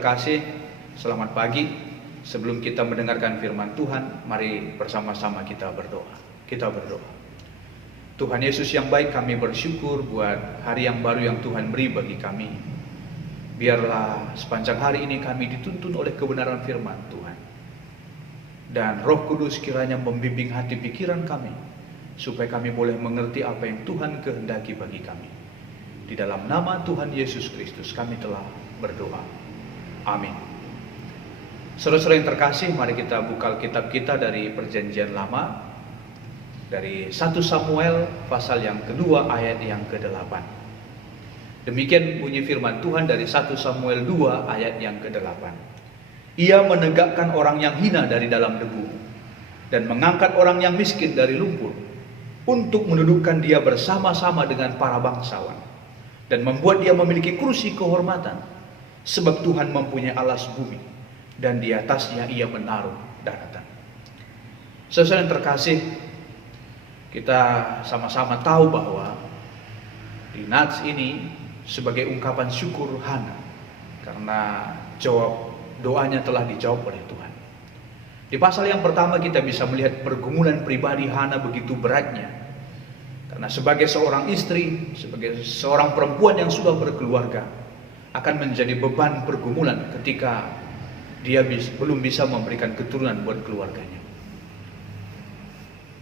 terkasih, selamat pagi. Sebelum kita mendengarkan firman Tuhan, mari bersama-sama kita berdoa. Kita berdoa. Tuhan Yesus yang baik, kami bersyukur buat hari yang baru yang Tuhan beri bagi kami. Biarlah sepanjang hari ini kami dituntun oleh kebenaran firman Tuhan. Dan Roh Kudus kiranya membimbing hati pikiran kami, supaya kami boleh mengerti apa yang Tuhan kehendaki bagi kami. Di dalam nama Tuhan Yesus Kristus kami telah berdoa. Amin. Saudara-saudara yang terkasih, mari kita buka Alkitab kita dari Perjanjian Lama, dari 1 Samuel pasal yang kedua ayat yang ke-8. Demikian bunyi firman Tuhan dari 1 Samuel 2 ayat yang ke-8. Ia menegakkan orang yang hina dari dalam debu dan mengangkat orang yang miskin dari lumpur, untuk mendudukkan dia bersama-sama dengan para bangsawan, dan membuat dia memiliki kursi kehormatan, sebab Tuhan mempunyai alas bumi, dan di atasnya ia menaruh daratan. Saudara yang terkasih, kita sama-sama tahu bahwa di Nats ini sebagai ungkapan syukur Hana, karena jawab doanya telah dijawab oleh Tuhan. Di pasal yang pertama kita bisa melihat pergumulan pribadi Hana begitu beratnya. Karena sebagai seorang istri, sebagai seorang perempuan yang sudah berkeluarga, akan menjadi beban pergumulan ketika dia belum bisa memberikan keturunan buat keluarganya.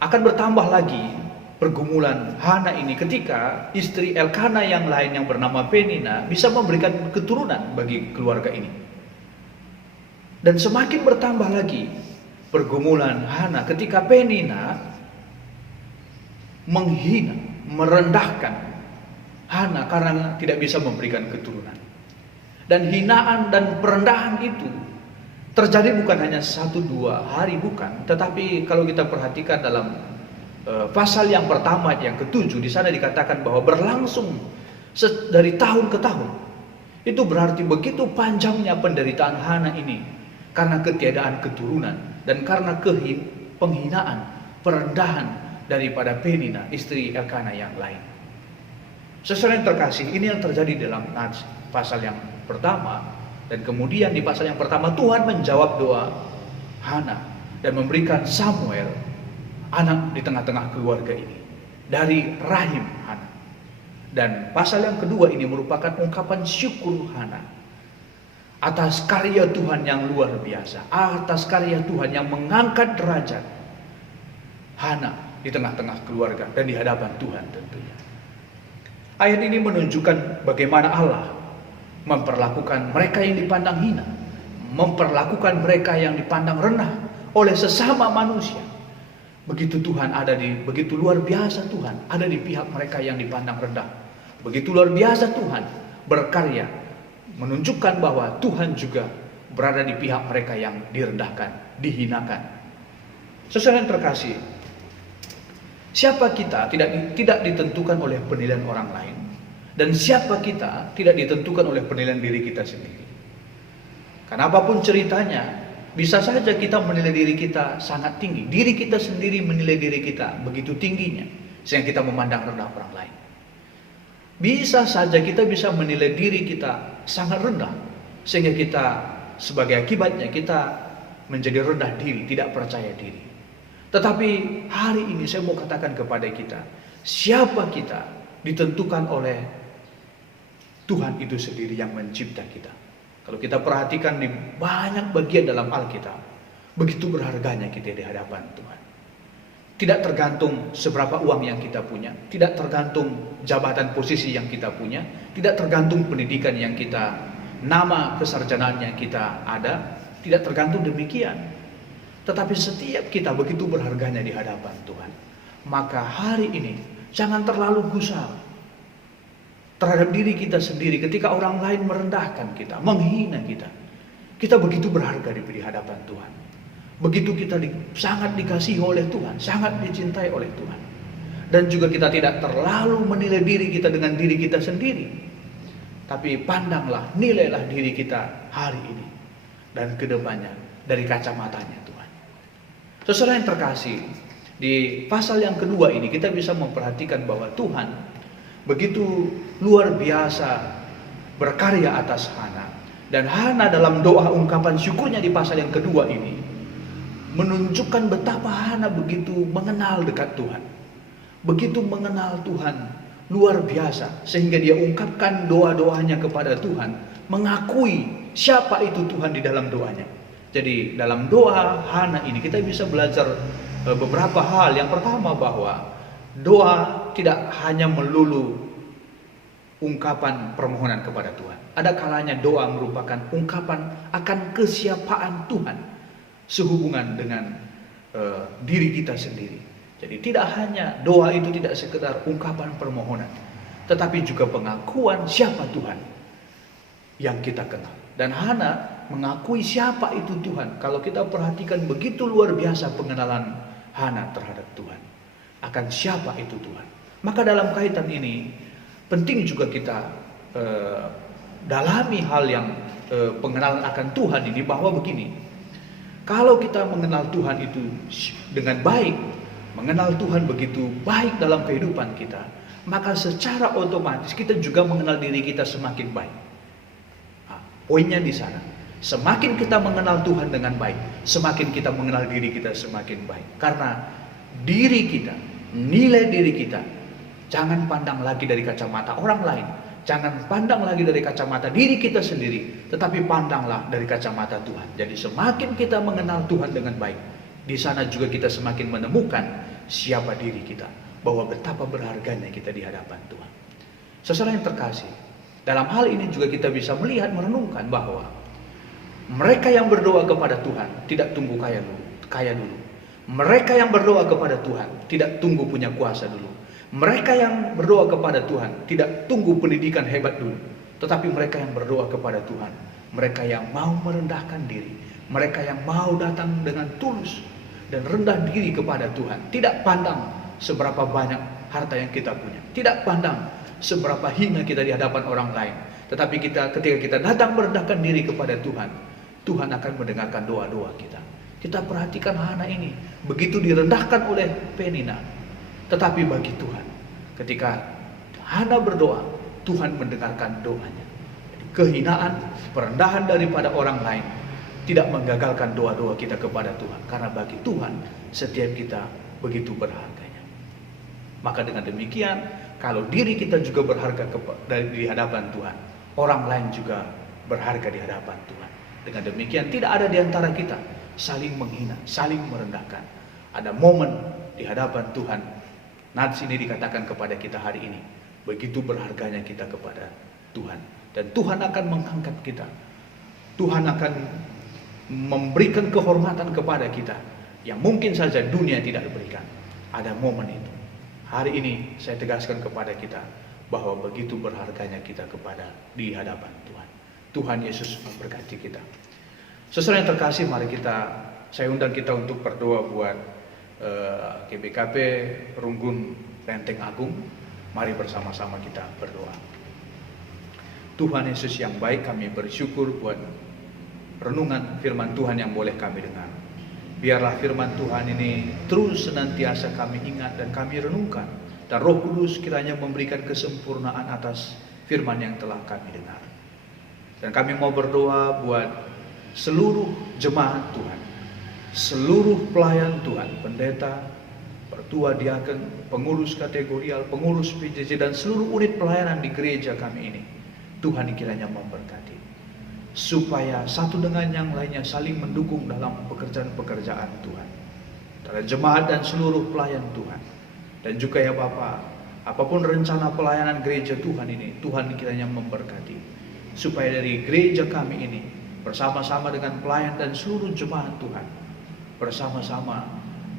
Akan bertambah lagi pergumulan Hana ini ketika istri Elkana yang lain yang bernama Penina bisa memberikan keturunan bagi keluarga ini. Dan semakin bertambah lagi pergumulan Hana ketika Penina menghina, merendahkan Hana karena tidak bisa memberikan keturunan. Dan hinaan dan perendahan itu terjadi bukan hanya 1-2 hari, bukan. Tetapi kalau kita perhatikan dalam pasal yang pertama yang ke-7, di sana dikatakan bahwa berlangsung dari tahun ke tahun. Itu berarti begitu panjangnya penderitaan Hana ini karena ketiadaan keturunan dan karena penghinaan, perendahan daripada Penina, istri Elkana yang lain. Saudara yang terkasih, ini yang terjadi dalam Nats pasal yang pertama. Dan kemudian di pasal yang pertama Tuhan menjawab doa Hana dan memberikan Samuel, anak di tengah-tengah keluarga ini, dari rahim Hana. Dan pasal yang kedua ini merupakan ungkapan syukur Hana atas karya Tuhan yang luar biasa, atas karya Tuhan yang mengangkat derajat Hana di tengah-tengah keluarga dan di hadapan Tuhan tentunya. Ayat ini menunjukkan bagaimana Allah memperlakukan mereka yang dipandang hina, memperlakukan mereka yang dipandang rendah oleh sesama manusia. Begitu luar biasa Tuhan ada di pihak mereka yang dipandang rendah. Begitu luar biasa Tuhan berkarya menunjukkan bahwa Tuhan juga berada di pihak mereka yang direndahkan, dihinakan. Saudara yang terkasih, siapa kita tidak ditentukan oleh penilaian orang lain, dan siapa kita tidak ditentukan oleh penilaian diri kita sendiri. Karena apapun ceritanya, bisa saja kita menilai diri kita sangat tinggi, diri kita sendiri menilai diri kita begitu tingginya sehingga kita memandang rendah orang lain. Bisa saja kita bisa menilai diri kita sangat rendah sehingga kita sebagai akibatnya kita menjadi rendah diri, tidak percaya diri. Tetapi hari ini saya mau katakan kepada kita, siapa kita ditentukan oleh Tuhan itu sendiri yang mencipta kita. Kalau kita perhatikan di banyak bagian dalam Alkitab, begitu berharganya kita di hadapan Tuhan. Tidak tergantung seberapa uang yang kita punya, tidak tergantung jabatan posisi yang kita punya, tidak tergantung pendidikan yang kita, nama kesarjanaan yang kita ada, tidak tergantung demikian. Tetapi setiap kita begitu berharganya di hadapan Tuhan. Maka hari ini jangan terlalu gusar terhadap diri kita sendiri ketika orang lain merendahkan kita, menghina kita. Kita begitu berharga di hadapan Tuhan. Begitu kita sangat dikasihi oleh Tuhan, sangat dicintai oleh Tuhan. Dan juga kita tidak terlalu menilai diri kita dengan diri kita sendiri. Tapi pandanglah, nilailah diri kita hari ini dan kedepannya dari kacamatanya Tuhan. Saudara yang terkasih, di pasal yang kedua ini kita bisa memperhatikan bahwa Tuhan begitu luar biasa berkarya atas Hana Dan Hana dalam doa ungkapan syukurnya di pasal yang kedua ini menunjukkan betapa Hana begitu mengenal dekat Tuhan, begitu mengenal Tuhan luar biasa, sehingga dia ungkapkan doa-doanya kepada Tuhan, mengakui siapa itu Tuhan di dalam doanya. Jadi dalam doa Hana ini kita bisa belajar beberapa hal. Yang pertama, bahwa doa tidak hanya melulu ungkapan permohonan kepada Tuhan. Ada kalanya doa merupakan ungkapan akan kesiapaan Tuhan sehubungan dengan diri kita sendiri. Jadi tidak hanya doa itu tidak sekedar ungkapan permohonan, tetapi juga pengakuan siapa Tuhan yang kita kenal. Dan Hana mengakui siapa itu Tuhan. Kalau kita perhatikan begitu luar biasa pengenalan Hana terhadap Tuhan, akan siapa itu Tuhan. Maka dalam kaitan ini penting juga kita dalami hal yang pengenalan akan Tuhan ini, bahwa begini, kalau kita mengenal Tuhan itu dengan baik, mengenal Tuhan begitu baik dalam kehidupan kita, maka secara otomatis kita juga mengenal diri kita semakin baik. Nah, poinnya di sana. Semakin kita mengenal Tuhan dengan baik, semakin kita mengenal diri kita semakin baik. Karena diri kita, nilai diri kita, jangan pandang lagi dari kacamata orang lain, jangan pandang lagi dari kacamata diri kita sendiri, tetapi pandanglah dari kacamata Tuhan. Jadi semakin kita mengenal Tuhan dengan baik, di sana juga kita semakin menemukan siapa diri kita, bahwa betapa berharganya kita di hadapan Tuhan. Saudara yang terkasih, dalam hal ini juga kita bisa melihat, merenungkan bahwa mereka yang berdoa kepada Tuhan tidak tunggu kaya dulu. Mereka yang berdoa kepada Tuhan tidak tunggu punya kuasa dulu. Mereka yang berdoa kepada Tuhan tidak tunggu pendidikan hebat dulu. Tetapi mereka yang berdoa kepada Tuhan, mereka yang mau merendahkan diri, mereka yang mau datang dengan tulus dan rendah diri kepada Tuhan, tidak pandang seberapa banyak harta yang kita punya, tidak pandang seberapa hina kita di hadapan orang lain, tetapi ketika kita datang merendahkan diri kepada Tuhan, Tuhan akan mendengarkan doa-doa kita. Kita perhatikan Hana ini, begitu direndahkan oleh Penina, tetapi bagi Tuhan, ketika Hana berdoa, Tuhan mendengarkan doanya. Kehinaan, perendahan daripada orang lain tidak menggagalkan doa-doa kita kepada Tuhan, karena bagi Tuhan setiap kita begitu berharganya. Maka dengan demikian, kalau diri kita juga berharga di hadapan Tuhan, orang lain juga berharga di hadapan Tuhan. Dengan demikian tidak ada di antara kita saling menghina, saling merendahkan. Ada momen di hadapan Tuhan. Nats ini dikatakan kepada kita hari ini, begitu berharganya kita kepada Tuhan, dan Tuhan akan mengangkat kita. Tuhan akan memberikan kehormatan kepada kita yang mungkin saja dunia tidak berikan. Ada momen itu. Hari ini saya tegaskan kepada kita bahwa begitu berharganya kita di hadapan Tuhan. Tuhan Yesus memberkati kita. Saudara yang terkasih, mari saya undang kita untuk berdoa buat GBKP Runggun Lenteng Agung. Mari bersama-sama kita berdoa. Tuhan Yesus yang baik, kami bersyukur buat renungan firman Tuhan yang boleh kami dengar. Biarlah firman Tuhan ini terus senantiasa kami ingat dan kami renungkan, dan Roh Kudus kiranya memberikan kesempurnaan atas firman yang telah kami dengar. Dan kami mau berdoa buat seluruh jemaat Tuhan, seluruh pelayan Tuhan, pendeta, pertua diaken, pengurus kategorial, pengurus PJJ, dan seluruh unit pelayanan di gereja kami ini. Tuhan kiranya memberkati, supaya satu dengan yang lainnya saling mendukung dalam pekerjaan-pekerjaan Tuhan, antara jemaat dan seluruh pelayan Tuhan. Dan juga ya Bapa, apapun rencana pelayanan gereja Tuhan ini, Tuhan kiranya memberkati, supaya dari gereja kami ini bersama-sama dengan pelayan dan seluruh jemaat Tuhan, bersama-sama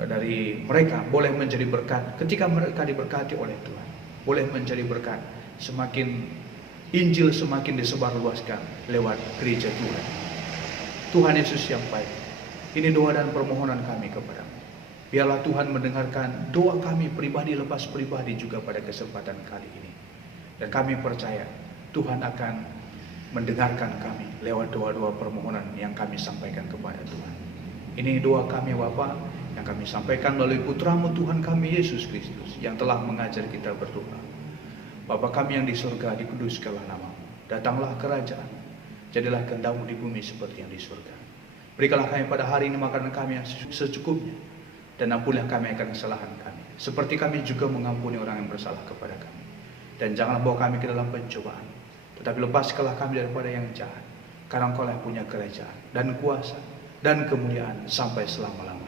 dari mereka boleh menjadi berkat. Ketika mereka diberkati oleh Tuhan, boleh menjadi berkat. Semakin Injil semakin disebarluaskan lewat gereja Tuhan. Tuhan Yesus yang baik, ini doa dan permohonan kami kepadamu. Biarlah Tuhan mendengarkan doa kami pribadi lepas pribadi juga pada kesempatan kali ini. Dan kami percaya Tuhan akan mendengarkan kami lewat doa-doa permohonan yang kami sampaikan kepada Tuhan. Ini doa kami Bapa yang kami sampaikan melalui Putramu Tuhan kami Yesus Kristus yang telah mengajar kita berdoa. Bapa kami yang di surga, dikuduskanlah namamu. Datanglah kerajaan. Jadilah kehendak-Mu di bumi seperti yang di surga. Berikanlah kami pada hari ini makanan kami yang secukupnya, dan ampunilah kami akan kesalahan kami, seperti kami juga mengampuni orang yang bersalah kepada kami. Dan janganlah bawa kami ke dalam pencobaan, tetapi lepaskanlah kami daripada yang jahat. Karena Engkau lah yang punya kerajaan dan kuasa dan kemuliaan sampai selama-lamanya.